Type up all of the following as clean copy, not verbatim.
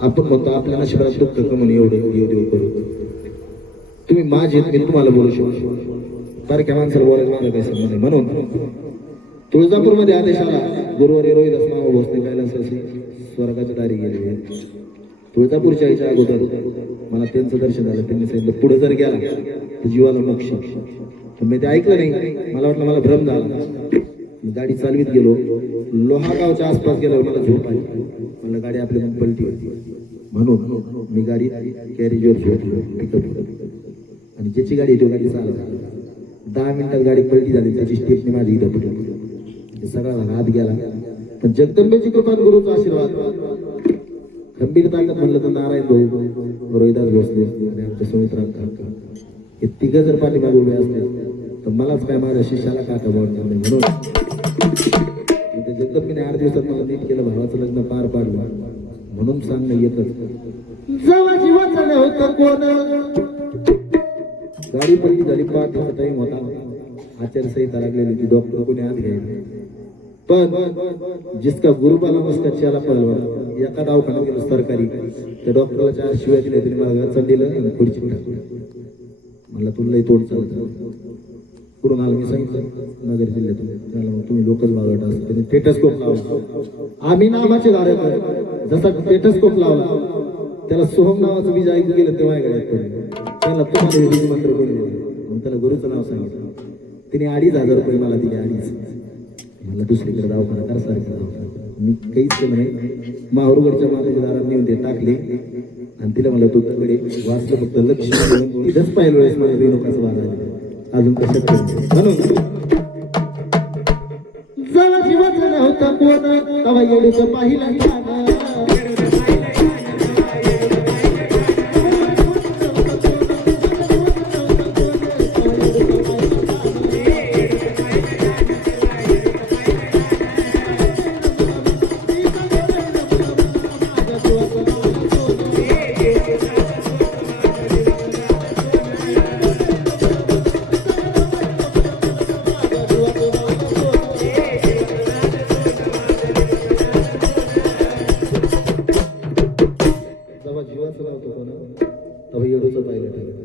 आपण म्हणतो आपल्या नशिबात दुःख कमून एवढं देव करू. तुम्ही माझे मी तुम्हाला बोलू शकतो. बारक्या माणसाला बोलायला मला काही संबंध नाही. म्हणून तुळजापूरमध्ये आदेश आला, गुरुवारी रोहिदास मामा भोसले कैलासाशी स्वर्गाच्या दारी गेले. तुळजापूरच्या आईच्या अगोदर मला त्यांचं दर्शन झालं. त्यांनी सांगितलं पुढे जर गेला तर जीवाला मोक्ष. पण मी ते ऐकलं नाही. मला वाटलं मला भ्रम झाला. मी गाडी चालवीत गेलो. लोहागावच्या आसपास गेलो. मला झोप आली. मला गाडी आपली पलटी होती. म्हणून मी गाडी कॅरेजवर झोपलो पिकअप. आणि ज्याची गाडी तो गाडी चालवली. 10 मिनिटात गाडी पलटी झाली. त्याची स्टेपने माझी इथं पडली. सगळा हात गेला. पण जगदंबेची कृपा, गुरुचा आशीर्वाद, खंबीर ताकद म्हणलं तर नारायण भाऊ, रोहिदास भोसले आणि आमच्या सुमित्रा काका हे तिघ जर पाठीमागे उभे असले तर मलाच काय माझ्या शिष्याला काका बोलणार नाही. म्हणून जगदंबेने 8 दिवसात मला नीट केलं. भावाचं लग्न पार पाडलं. म्हणून सांगणं येतच, जेव्हा जीवाचं होतं कोण. गाडी पलटी झाली. 5 दिवसाचा टाइम होता. आचारसंहिता लागलेली ती. डॉक्टर कोणी आत घ्यायला. पण जिसका गुरु पाला उसका चेला पलवा. एका दवाखान्यात गेलो सरकारी. त्या डॉक्टरला 4 शिव्या दिल्या. त्यांनी मला गचन दिलं आणि खुर्ची टाकली. म्हणलं तुला तोड चालतं. कुठून आलं मी सांगितलं नगर जिल्ह्यातून. त्याला मग तुम्ही लोकच वागवत असता. त्यांनी टेटस्कोप लावला. आम्ही नामाचे धारक जसा टेटस्कोप लावला त्याला सोहम नावाचं बीज ऐकून गेलं तेव्हा गळ्यात पडलं. त्याला तुम्हाला बीज मंत्र बोलले. मग त्याला गुरुचं नाव सांगितलं. तिने 2,500 रुपये मला दिले. 2,500. मला दुसरीकडे दवाखाना करा सारखं दवाखाना. मी काहीच केलं नाही. माहुरगडच्या मातेच्या दारात नेऊन ते टाकले आणि तिला म्हणलं तू तकडे वाचलं फक्त लक्ष तिथंच पाहिलं वेळेस मला रेणुकाचं वाद आले. अजून कशात म्हणून जरा जीवाचं नव्हतं कोण तवा येडूचं पाहिलं.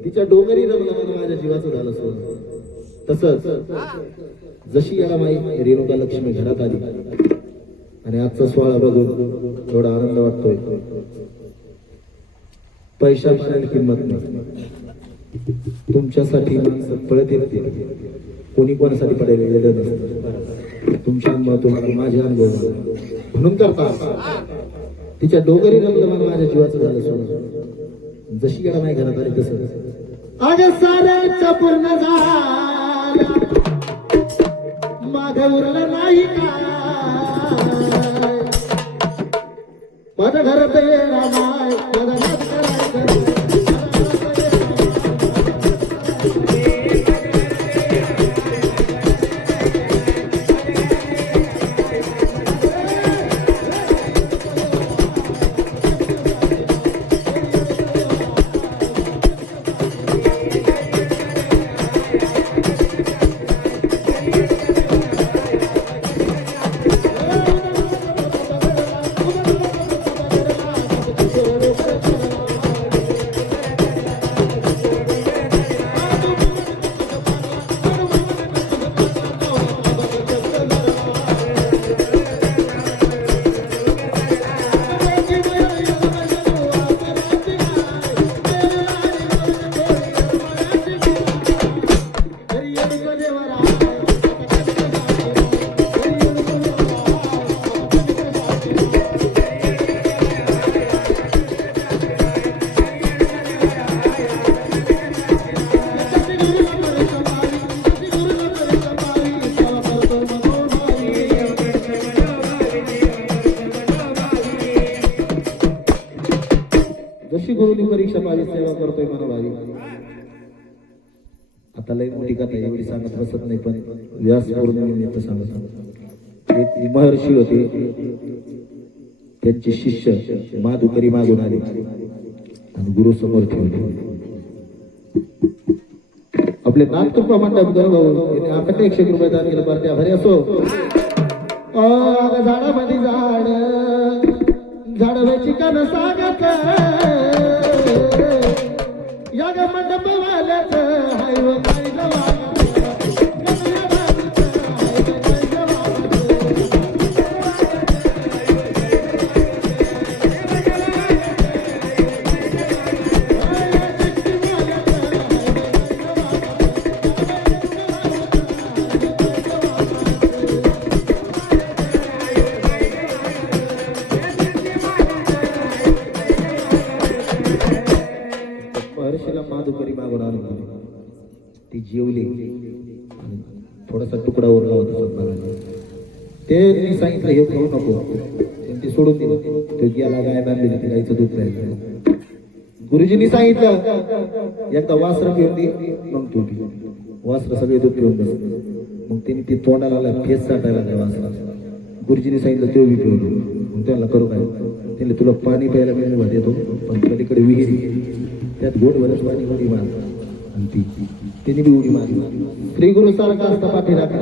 तिच्या डोंगरी रमला माझ्या जीवाचं झालं सोडून. तसंच जशी याला माई रेणुका लक्ष्मी घरात आली आणि आजचा सोहळा बघून एवढा आनंद वाटतोय. पैशा पाण्याला किंमत नाही. तुमच्यासाठी माणसं पळत येते. कोणी कोणासाठी पडायला येत नसतं. तुमच्या अनुभव तुम्हाला माझे अनुभव म्हणून करता. तिच्या डोंगरी रमलं माझ्या जीवाचं झालं सोडून. जशी याला माई घरात आली तसं आज साऱ्याचं पूर्ण झालं. मागं उरलं नाही काय. माझं घर पेरा नाही. जशी गुरुनी परीक्षा पाहिजे सेवा करतोय मला भावी. आता लय मोठी कथा एवढी सांगत बसत नाही. पण व्यास पौर्णिमेनिमित्त सांगत. एक महर्षी होते. त्यांचे शिष्य माधुकरी मागून आले आणि गुरु समोर ठेवले. आपले नागतुपा मंडप गणभाऊ आपण 100 रुपये दान केलं. बरं त्या भरे असो झाडामध्ये झाड झाडवायची कान सांगत या ग मंडप वाल्याच हाय व काय महर्षीला माधुकरी मागून आणून ती जेवली आणि थोडासा तुकडा उरला होता स्वतःला. ते मी सांगितलं हे खाऊ नको, त्यांनी ते सोडून दिलं. तो गेला गाय बांधलेली ती गायचं दूध प्यायचं. गुरुजींनी सांगितलं एकदा वासर पिऊन दे मग तू पी. वासर सगळे दूध पिऊन बस. मग त्यांनी ती तोंडाला आला फेस साठायला त्या वासराला. गुरुजींनी सांगितलं तो बी पिऊन. मग त्याला करू काय, त्यांनी तुला पाणी प्यायला मी देतो पण पलीकडे विहीर त्यात गोड वरच पाणी उडी मार आणि ती त्यांनी बी उडी मारली. श्री गुरु सारखा असता पाठी राखा,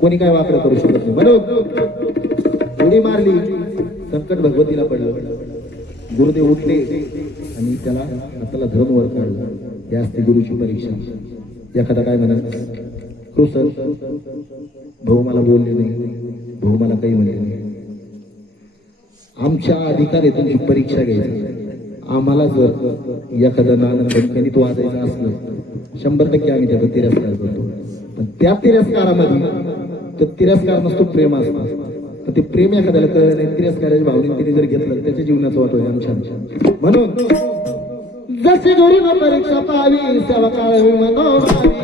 कोणी काय वाकडं करू शकत नाही म्हणून उडी मारली. संकट भगवतीला पडलं. गुरुदेव उठले आणि त्याला हाताला धरून वर काढलं. ही असते गुरुची परीक्षा. एखादा काय म्हणत हो सर भाऊ मला बोलले नाही, भाऊ मला काही म्हणले नाही. आमच्या अधिकारी तुमची परीक्षा घ्यायची. आम्हाला जर एखादं नाणं खणखणीत वाजायचं असलं 100% आम्ही त्याचा तिरस्कार करतो. पण त्या तिरस्कारामध्ये तो तिरस्कार नसतो, प्रेम असतो. पण ते प्रेम एखाद्याला कळलं नाही, तिरस्काराच्या भावनेने तिने जर घेतलं त्याच्या जीवनाचं वाटोय आमच्या. म्हणून जसे गुरुनं परीक्षा पाहावी सेवा काळावी मनोभावी.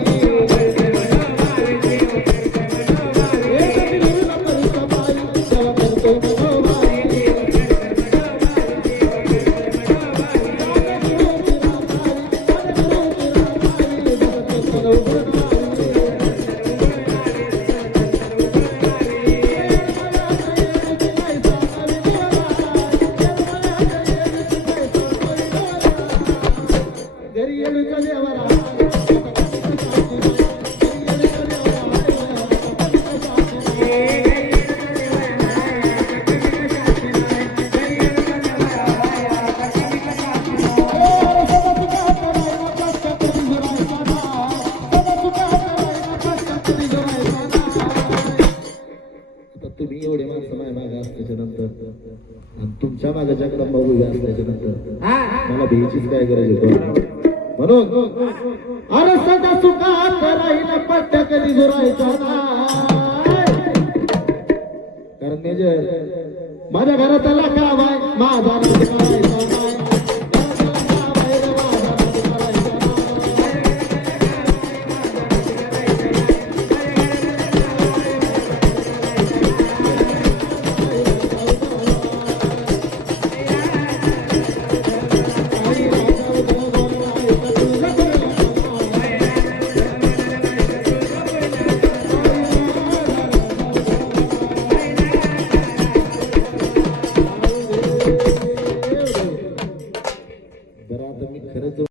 तुम्ही एवढे माणसं माझ्या मागे असल्याच्या नंतर आणि तुमच्या मागे जगदंबा उभी असल्याच्या नंतर मला भीतीच काय गरज आहे. म्हणून अरे सदा सुखात राहील पट्ट कधी जुरायचा नाही. कारण माझ्या घरात आला का माझा